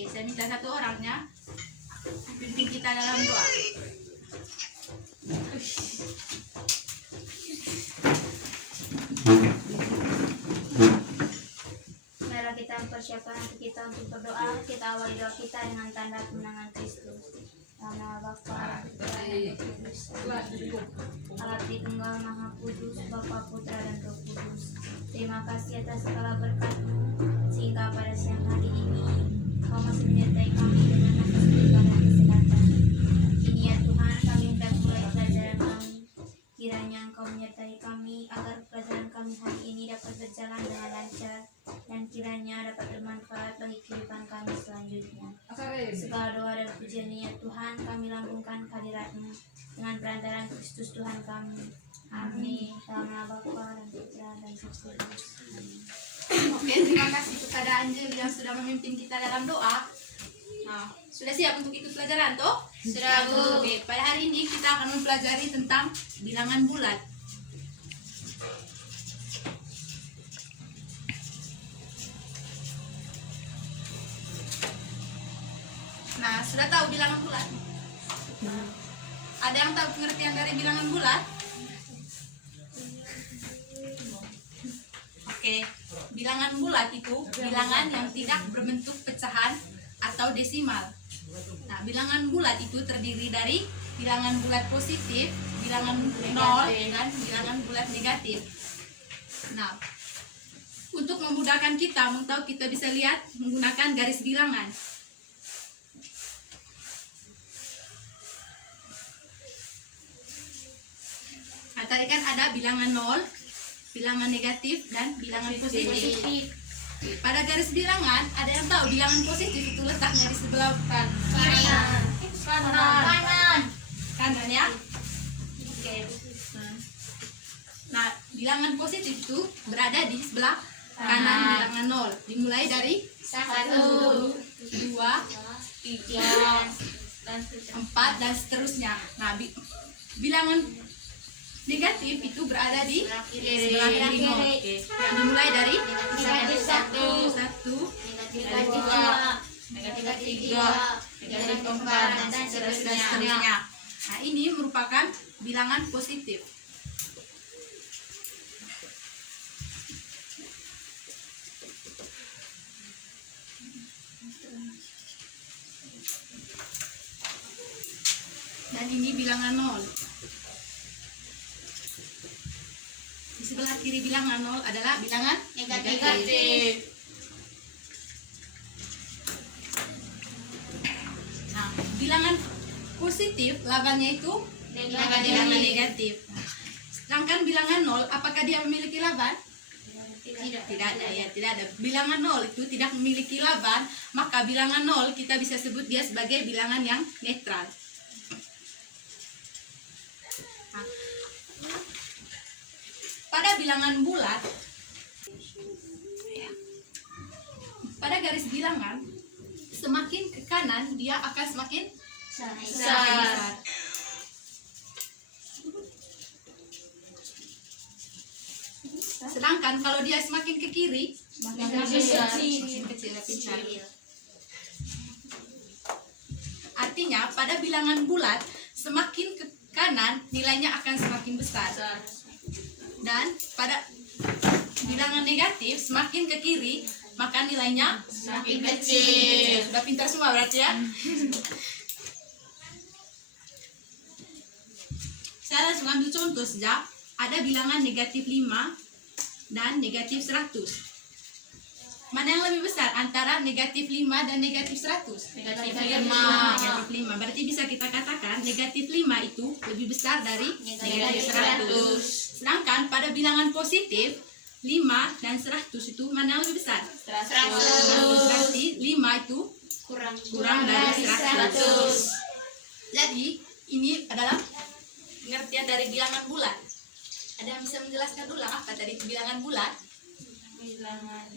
Oke, saya minta satu orangnya pimpin kita dalam doa. Marilah kita mempersiapkan hati kita untuk berdoa. Kita awali doa kita dengan tanda kemenangan Kristus. Nama Bapa, Putra, dan Roh Kudus. Allah Tritunggal Maha Kudus, Bapa, Putra, dan Roh Kudus. Terima kasih atas segala berkat-Mu, sehingga pada siang hari ini Kau masih menyertai kami dengan nafas hidup dan kesehatan. Kini ya Tuhan, kami hendak mulai pelajaran kami. Kiranya Engkau menyertai kami agar pelajaran kami hari ini dapat berjalan dengan lancar dan kiranya dapat bermanfaat bagi kehidupan kami selanjutnya. Segala doa dan pujian ya Tuhan kami lambungkan kehadirat-Mu dengan perantaraan Kristus Tuhan kami. Amin. Dalam nama Bapa dan Putra dan Roh Kudus. Amin. Oke, terima kasih kepada Anjel yang sudah memimpin kita dalam doa. Nah, sudah siap untuk ikut pelajaran toh? Sudah, Bu. Oke, pada hari ini kita akan mempelajari tentang bilangan bulat. Nah, sudah tahu bilangan bulat? Ada yang tahu pengertian dari bilangan bulat? Oke, bilangan bulat itu bilangan yang tidak berbentuk pecahan atau desimal. Nah, bilangan bulat itu terdiri dari bilangan bulat positif, bilangan nol, dan bilangan bulat negatif. Nah, untuk memudahkan kita mengetahui, kita bisa lihat menggunakan garis bilangan. Nah, tadi kan ada bilangan nol, bilangan negatif, dan bilangan positif. Pada garis bilangan, ada yang tahu bilangan positif itu letaknya di sebelah kanan ya? Oke. Nah, bilangan positif itu berada di sebelah kanan bilangan nol. Dimulai dari 1, 2, 3, 4, dan seterusnya. Nah, bilangan negatif itu berada di sebelah kiri nol. Oke. Yang dimulai dari negatif 1, negatif 2, negatif 3, negatif 4, dan seterusnya. Nah, ini merupakan bilangan positif. Dan ini bilangan nol. Di sebelah kiri bilangan nol adalah bilangan negatif. Nah, bilangan positif labannya itu bilangan negatif. Sedangkan bilangan nol, apakah dia memiliki laban? Tidak ada ya, tidak ada. Bilangan nol itu tidak memiliki laban, maka bilangan nol kita bisa sebut dia sebagai bilangan yang netral. Nah, pada bilangan bulat, pada garis bilangan, semakin ke kanan dia akan semakin besar. Sedangkan kalau dia semakin ke kiri, semakin kecil. Artinya pada bilangan bulat, semakin ke kanan nilainya akan semakin besar. Dan pada bilangan negatif, semakin ke kiri maka nilainya semakin kecil. Sudah pintar semua berarti ya. Saya langsung ambil contoh saja. Ada bilangan negatif 5 dan negatif 100. Mana yang lebih besar antara negatif 5 dan negatif 100? Negatif 5. Berarti bisa kita katakan negatif 5 itu lebih besar dari negatif 100. Sedangkan pada bilangan positif 5 dan 100 itu mana yang lebih besar? 100. Berarti 5 itu kurang dari 100. Jadi ini adalah pengertian dari bilangan bulat. Ada yang bisa menjelaskan dulu apa tadi bilangan bulat? Bilangan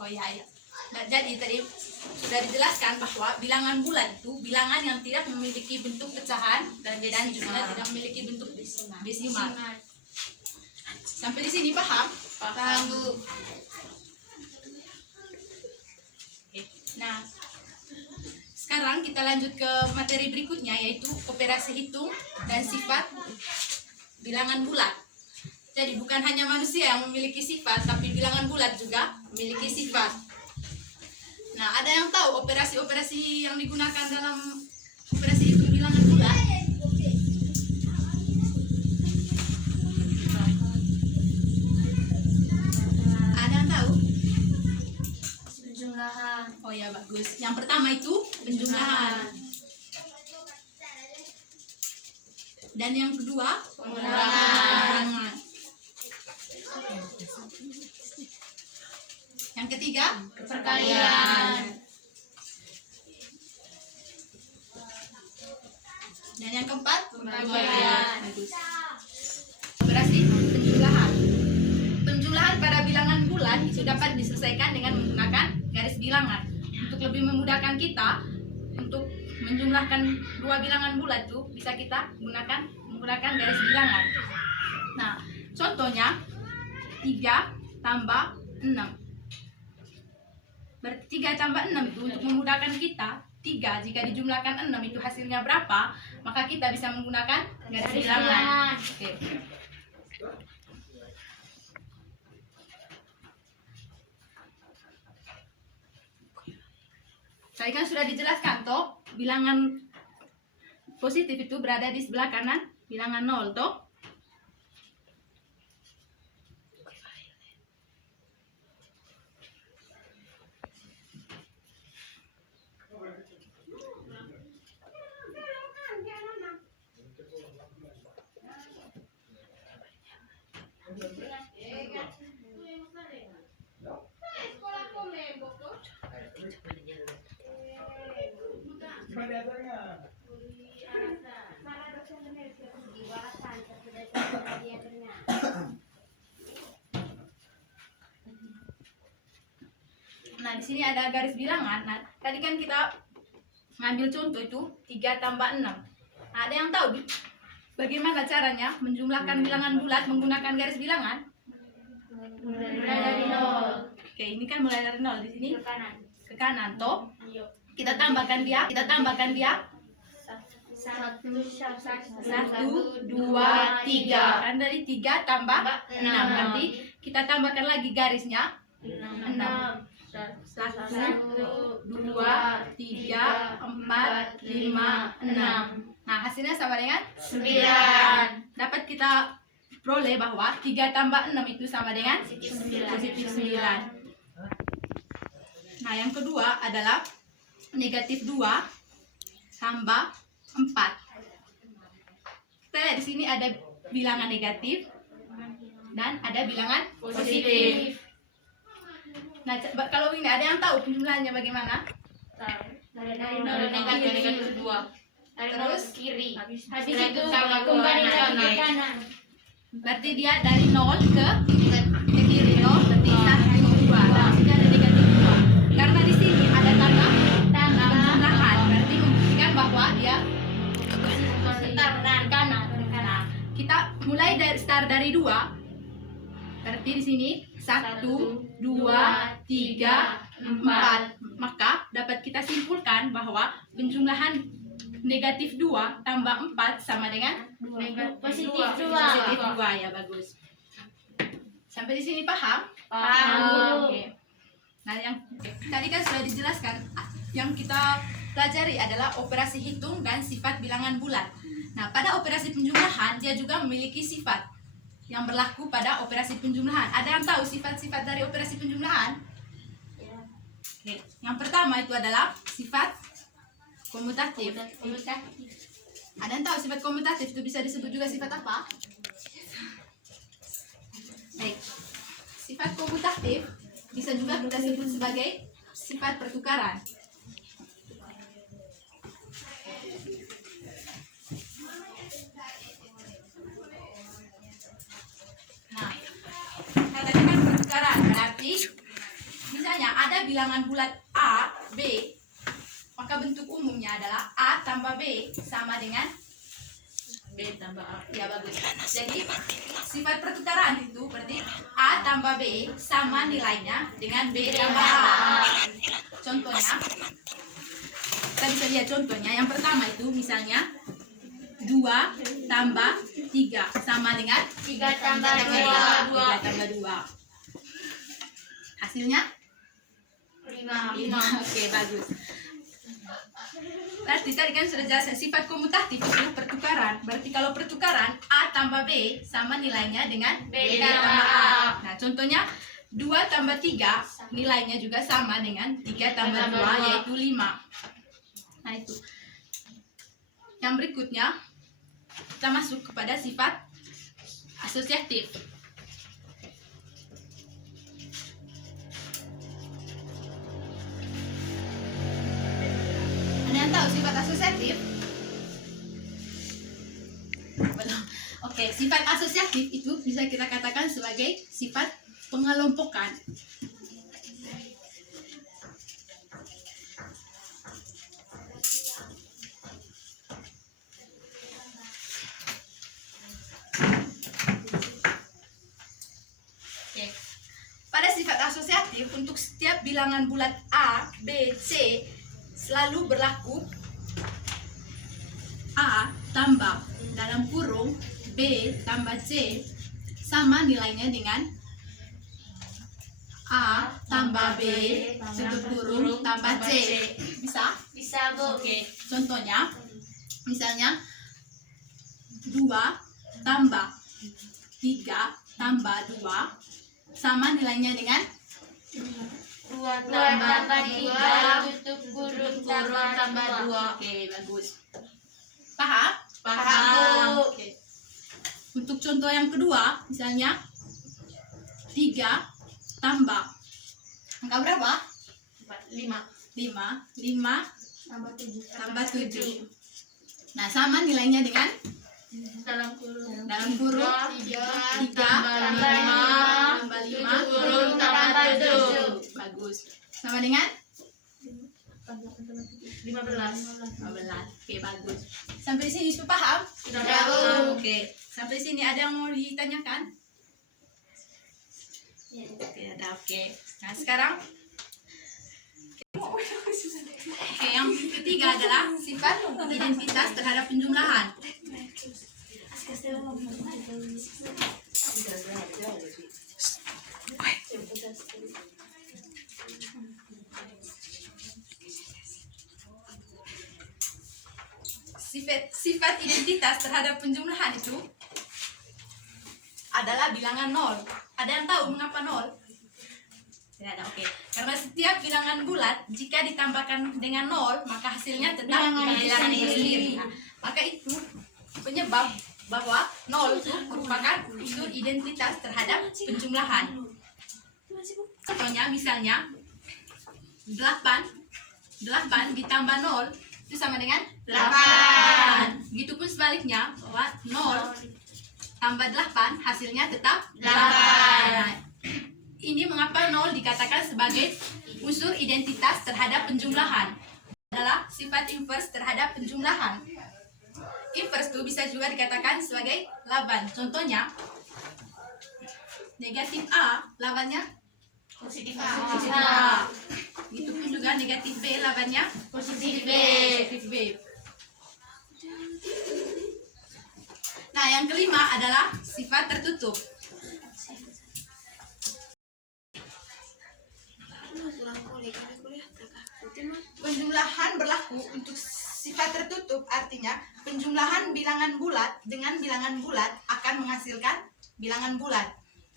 Oh ya. Nah, jadi tadi sudah dijelaskan bahwa bilangan bulat itu bilangan yang tidak memiliki bentuk pecahan dan juga tidak memiliki bentuk desimal. Sampai di sini paham? Paham, Bu. Oke. Nah, sekarang kita lanjut ke materi berikutnya, yaitu operasi hitung dan sifat bilangan bulat. Jadi bukan hanya manusia yang memiliki sifat, tapi bilangan bulat juga memiliki sifat. Nah, ada yang tahu operasi-operasi yang digunakan dalam operasi hitung bilangan bulat? Ada yang tahu? Penjumlahan. Oh ya, bagus. Yang pertama itu penjumlahan. Dan yang kedua pengurangan. Yang ketiga Perkalian. Dan yang keempat Pembagian. Bagus. Operasi penjumlahan. Penjumlahan pada bilangan bulat itu dapat diselesaikan dengan menggunakan garis bilangan. Untuk lebih memudahkan kita untuk menjumlahkan dua bilangan bulat itu bisa kita menggunakan garis bilangan. Nah, contohnya 3 tambah 6. Berarti 3 tambah 6 itu untuk memudahkan kita, 3 jika dijumlahkan 6 itu hasilnya berapa, maka kita bisa menggunakan garis bilangan. Oke. Tadi kan sudah dijelaskan toh, bilangan positif itu berada di sebelah kanan bilangan 0 toh. Nah, di sini ada garis bilangan. Nah, tadi kan kita ngambil contoh itu 3 tambah 6. Nah, ada yang tahu bagaimana caranya menjumlahkan bilangan bulat menggunakan garis bilangan? Mulai dari 0 Oke, ini kan mulai dari 0 di sini ke kanan. ke kanan toh. Kita tambahkan dia 1, 1, 2, 3. Kan dari 3 tambah 6. Berarti kita tambahkan lagi garisnya 6. 1, 2, 3, 4, 5, 6. Nah, hasilnya sama dengan 9. Dapat kita peroleh bahwa 3 tambah 6 itu sama dengan Positif 9. Nah, yang kedua adalah negatif 2 tambah 4. Kita lihat di sini ada bilangan negatif dan ada bilangan positif. Nah, kalau ini ada yang tahu penjumlahannya bagaimana? Dari negatif 2. Terus kiri. Habis itu itu kembali lagi ke kanan. Berarti dia dari 0 ke kiri, no? Berarti 1, 2. Nah, sini ada negatif 2. Karena di sini ada tanda penjumlahan, berarti membuktikan bahwa dia kanan. Nah, kita mulai dari start dari 2. Berarti di sini 1, 2, 3, 4. Maka dapat kita simpulkan bahwa penjumlahan negatif 2 tambah 4 sama dengan Positif 2. positif 2 ya, bagus. Sampai di sini paham? Paham. Oke. Nah, yang tadi kan sudah dijelaskan, yang kita pelajari adalah operasi hitung dan sifat bilangan bulat. Nah, pada operasi penjumlahan dia juga memiliki sifat yang berlaku pada operasi penjumlahan. Ada yang tahu sifat-sifat dari operasi penjumlahan? Oke. Yang pertama itu adalah sifat komutatif. Ada yang tahu sifat komutatif itu bisa disebut juga sifat apa? Baik. Sifat komutatif bisa juga kita sebut sebagai sifat pertukaran. Nah, katakan pertukaran berarti misalnya ada bilangan bulat A, B, maka bentuk umumnya adalah A tambah B sama dengan B tambah A. Ya bagus. Jadi sifat pertukaran itu berarti A tambah B sama nilainya dengan B tambah A. Contohnya, kita bisa lihat contohnya. Yang pertama itu misalnya 2 tambah 3 sama dengan 3 tambah 3 tambah 2. Hasilnya 5. Oke, bagus. Berarti tadi kan sudah jelas sifat komutatif itu pertukaran. Berarti kalau pertukaran A tambah B sama nilainya dengan B tambah tambah A. A. Nah, contohnya 2 tambah 3 nilainya juga sama dengan 3 tambah 2 yaitu 5. Nah, itu. Yang berikutnya kita masuk kepada sifat asosiatif. Ada yang tahu sifat asosiatif? Belum. Oke, sifat asosiatif itu bisa kita katakan sebagai sifat pengelompokan. Oke. Pada sifat asosiatif untuk setiap bilangan bulat A, B, C selalu berlaku A tambah dalam kurung B tambah C sama nilainya dengan A tambah B tutup kurung tambah C. Bisa? Bisa, Bu. Oke, contohnya misalnya 2 tambah 3 tambah 2 sama nilainya dengan 2 tambah 3 tutup kurung tambah 2. Oke, bagus. Paham? Paham, Bu. Oke. Untuk contoh yang kedua, misalnya 3 tambah angka berapa? 5. 5 Tambah 7. tambah 7. Nah, sama nilainya dengan Dalam kurung dalam kurung 3 3 tambah 5 tambah 5 tutup kurung tambah 7. Bagus. Sama dengan 15. 15. Oke, bagus. Sampai sini sudah paham? Sudah Sudah, Bu. paham. Oke. Sampai sini ada yang mau ditanyakan? Oke, ada. Oke. Nah, sekarang oke, yang ketiga adalah sifat identitas terhadap penjumlahan. Sifat identitas terhadap penjumlahan itu adalah bilangan nol. Ada yang tahu mengapa nol? Tidak ada, oke. Karena setiap bilangan bulat jika ditambahkan dengan nol maka hasilnya tetap Bilangan bilangan itu sendiri. sendiri. Nah, maka itu penyebab bahwa nol itu merupakan unsur identitas terhadap penjumlahan. Contohnya misalnya 8 ditambah 0 itu sama dengan 8. Begitupun sebaliknya bahwa 0 tambah 8 hasilnya tetap 8. Nah, ini mengapa 0 dikatakan sebagai unsur identitas terhadap penjumlahan. Adalah sifat inverse terhadap penjumlahan. Inverse itu bisa juga dikatakan sebagai laban. Contohnya negatif A lawannya Positif positif A. A. Itu pun juga negatif B lawannya Positif B. positif B. Nah, yang kelima adalah sifat tertutup. Penjumlahan berlaku untuk sifat tertutup, artinya penjumlahan bilangan bulat dengan bilangan bulat akan menghasilkan bilangan bulat.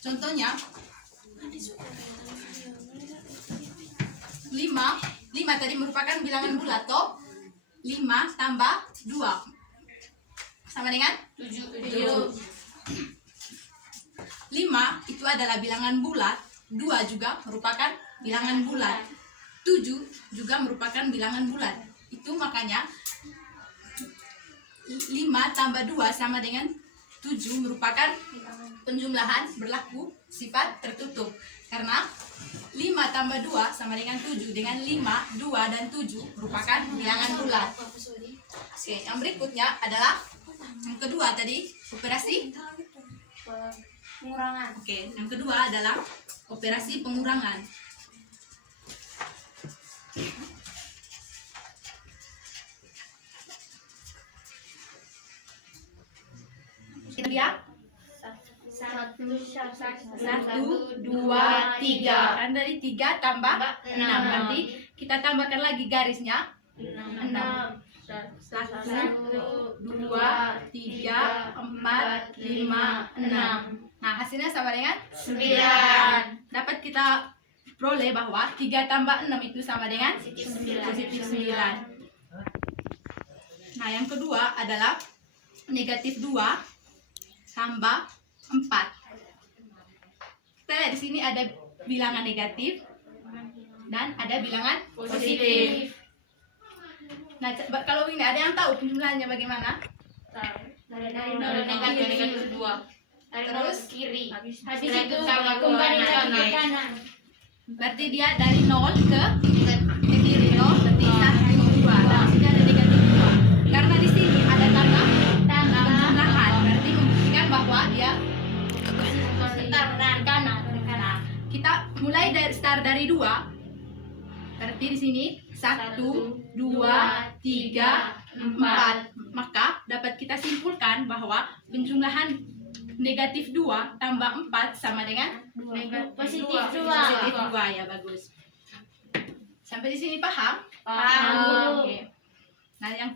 Contohnya 5 tadi merupakan bilangan bulat toh. 5 tambah 2 sama dengan 7. 5 itu adalah bilangan bulat, 2 juga merupakan bilangan bulat, 7 juga merupakan bilangan bulat. Itu makanya 5 tambah 2 sama dengan 7 merupakan penjumlahan berlaku sifat tertutup. Karena 5 tambah 2 sama dengan 7, dengan 5, 2, dan 7 merupakan bilangan bulat. Oke, yang berikutnya adalah Yang kedua tadi operasi. Pengurangan. Oke, yang kedua adalah operasi pengurangan. Itu dia. Satu, dua, tiga. Kan dari 3 tambah 6. Berarti kita tambahkan lagi garisnya. 6. 1, 2, 3, 4, 5, 6. Nah, hasilnya sama dengan 9. Dapat kita peroleh bahwa 3 tambah 6 itu sama dengan positif 9. Nah, yang kedua adalah negatif 2 tambah 4. Kita lihat di sini ada bilangan negatif dan ada bilangan positif. Nah, kalau ini ada yang tahu penjumlahannya bagaimana? Dari Negatif 2. Terus kiri. habis itu sama kembali ke kanan. kanan. Berarti dia dari 0 ke kiri 0, berarti 1, 2. Nah, sini ada negatif 2. Karena di sini ada tanda penjumlahan, berarti membuktikan bahwa dia kanan. Nah, kita mulai dari start dari 2. Berarti di sini 1, 2, 3, 4. Maka dapat kita simpulkan bahwa penjumlahan negatif 2 tambah 4 sama dengan Positif positif 2. 2 ya, bagus. Sampai di sini paham? Paham. Oke. Nah, yang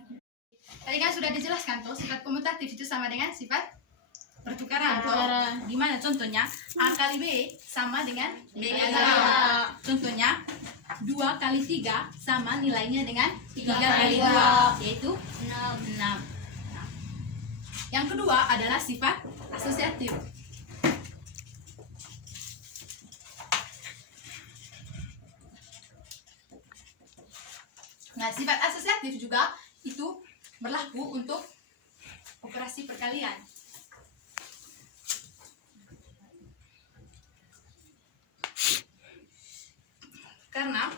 tadi kan sudah dijelaskan tuh, sifat komutatif itu sama dengan sifat pertukaran. Gimana contohnya? A kali B sama dengan B kali A. Contohnya 2 kali 3 sama nilainya dengan 3 kali 2, yaitu 6. Nah, yang kedua adalah sifat asosiatif. Nah, sifat asosiatif juga itu berlaku untuk operasi perkalian. Karena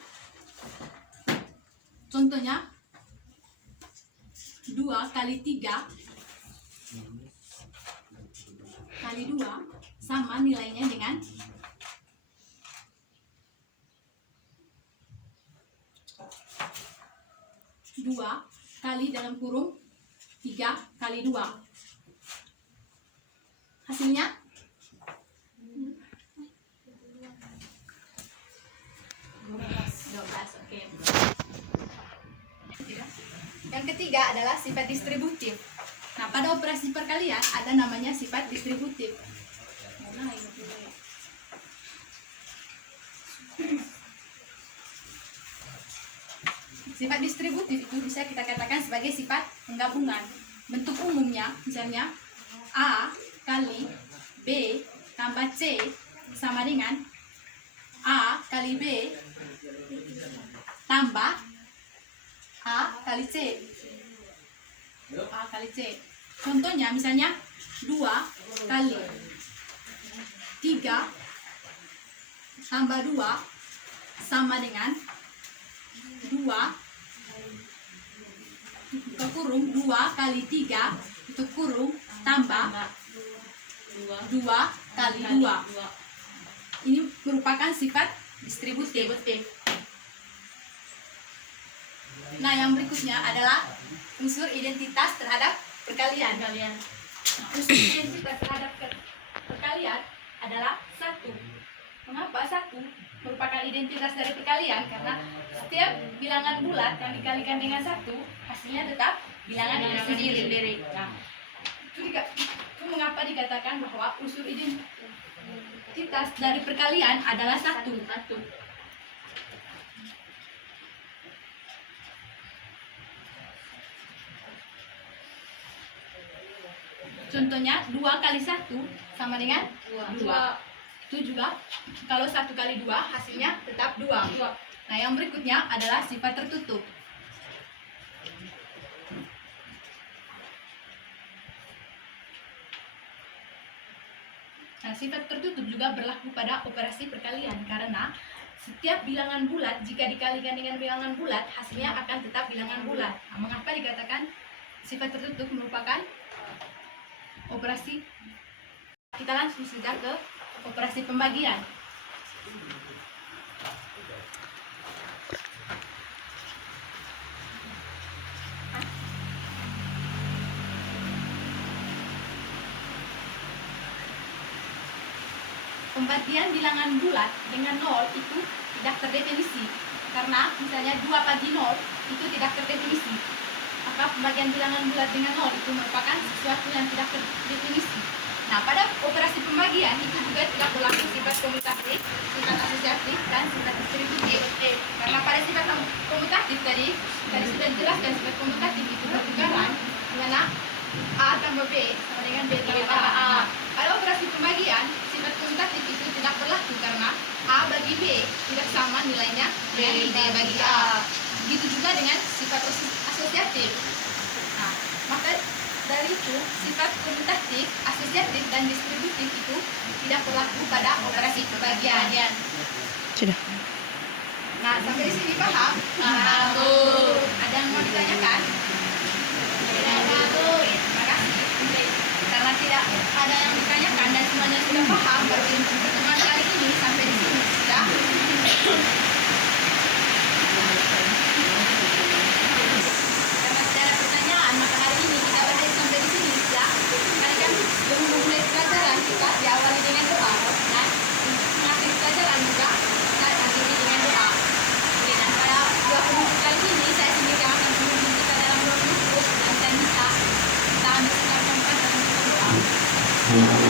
contohnya 2 kali 3 kali 2 sama nilainya dengan 2 kali dalam kurung 3 kali 2. Hasilnya 12. Oke. Yang ketiga adalah sifat distributif. Nah, pada operasi perkalian ada namanya sifat distributif. Sifat distributif itu bisa kita katakan sebagai sifat penggabungan. Bentuk umumnya misalnya A kali B tambah C sama dengan A kali B tambah A kali C. A kali C. Contohnya misalnya 2 kali 3 tambah 2 sama dengan 2 itu kurung 2 kali 3 itu kurung tambah 2 kali 2. Ini merupakan sifat distributif. Nah, yang berikutnya adalah unsur identitas terhadap perkalian. Nah, unsur identitas terhadap perkalian adalah 1. Mengapa 1 merupakan identitas dari perkalian? Karena setiap bilangan bulat yang dikalikan dengan 1 hasilnya tetap bilangan itu sendiri. Nah, itu mengapa dikatakan bahwa unsur identitas dari perkalian adalah 1. Contohnya 2 kali 1 sama dengan 2. Itu juga kalau 1 kali 2 hasilnya tetap 2. Nah, yang berikutnya adalah sifat tertutup. Nah, sifat tertutup juga berlaku pada operasi perkalian karena setiap bilangan bulat jika dikalikan dengan bilangan bulat hasilnya akan tetap bilangan bulat. Nah, mengapa dikatakan sifat tertutup merupakan operasi. Kita langsung saja ke operasi pembagian. Pembagian bilangan bulat dengan 0 itu tidak terdefinisi, karena misalnya 2 bagi 0 itu tidak terdefinisi. Maka pembagian bilangan bulat dengan 0 itu merupakan sesuatu yang tidak terdefinisi. Nah, pada operasi pembagian itu juga tidak berlaku sifat komutatif, sifat asosiatif, dan sifat distributif. Karena pada sifat komutatif tadi sudah dijelaskan, sifat komutatif itu pertukaran di mana A tambah B sama dengan B tambah A. Pada operasi pembagian, sifat komutatif itu tidak berlaku karena A bagi B tidak sama nilainya dengan B bagi A. Begitu juga dengan sifat asosiatif. Nah, maka dari itu sifat komutatif, asosiatif, dan distributif itu tidak berlaku pada operasi pembagian. Sudah. Nah, sampai di sini paham? Paham, Bu. Ada yang mau ditanyakan? Tidak, Bu. Terima kasih. Karena tidak ada yang ditanyakan dan semuanya sudah paham, berarti untuk pertemuan kali ini sampai di sini sudah. Karena tidak ada pertanyaan, maka hari ini kita berdiri sampai di sini ya. Karena kan sebelum memulai pelajaran kita diawali dengan doa dan untuk mengakhiri pelajaran juga kita akhiri dengan doa. Oke, dan pada 20 menit kali ini saya sendiri akan memimpin kita dalam 2 menit dan saya minta kita ambil sekitar tempat dan kita doa. Marilah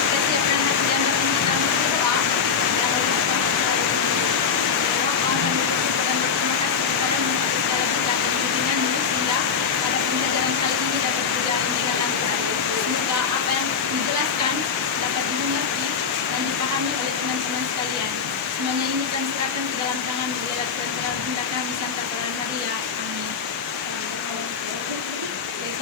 kita siapkan hati dan batin kita untuk berdoa. Dan lalu kita dan berterima kasih kepadamu atas segala berkat dan bimbinganmu sehingga pada pembelajaran kali ini dapat berjalan dengan lancar. Semoga apa yang dijelaskan dapat dimengerti dan dipahami oleh teman-teman sekalian. Semuanya ini kami serahkan ke dalam tangan Tuhan Bunda kami Santa Clara Maria.